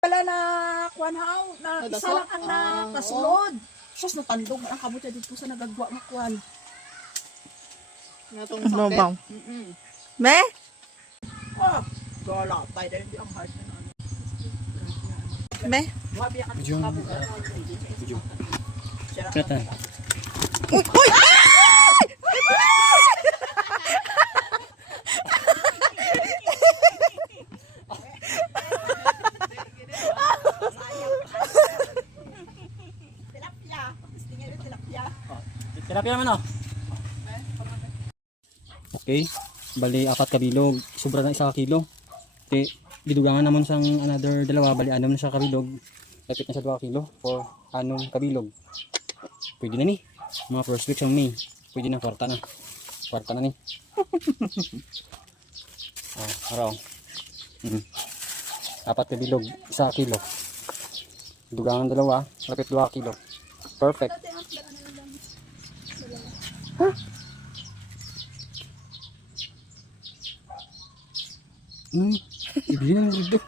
Pala na kuanhaw na isa Nadasok? lang ang nakasulod. Sus natandog ang kamot siya dito sa nagagwa nga kuan. Natong Ano sakit. ba? Me? Ah, gala tayo dahil hindi ang heart na ano. Me? Mabiya ka Video. sa kabo. Video. Siya lang Kata. Uy! Uy! tilapia. Tingnan yung tilapia. Tilapia naman oh. Okay. Bali 4 kabilog. Sobra na 1 kilo. Okay. Gidugangan naman sang another 2. Bali 6 na siya kabilog. Lapit na sa 2 kilo for 6 kabilog. Pwede na ni. Mga first week sang May. Pwede na kwarta na. Kwarta na ni. Araw. 4 kabilog 1 kilo. Dugangan 2. Lapit 2 kilo. Perfect. Ibili na ng dito.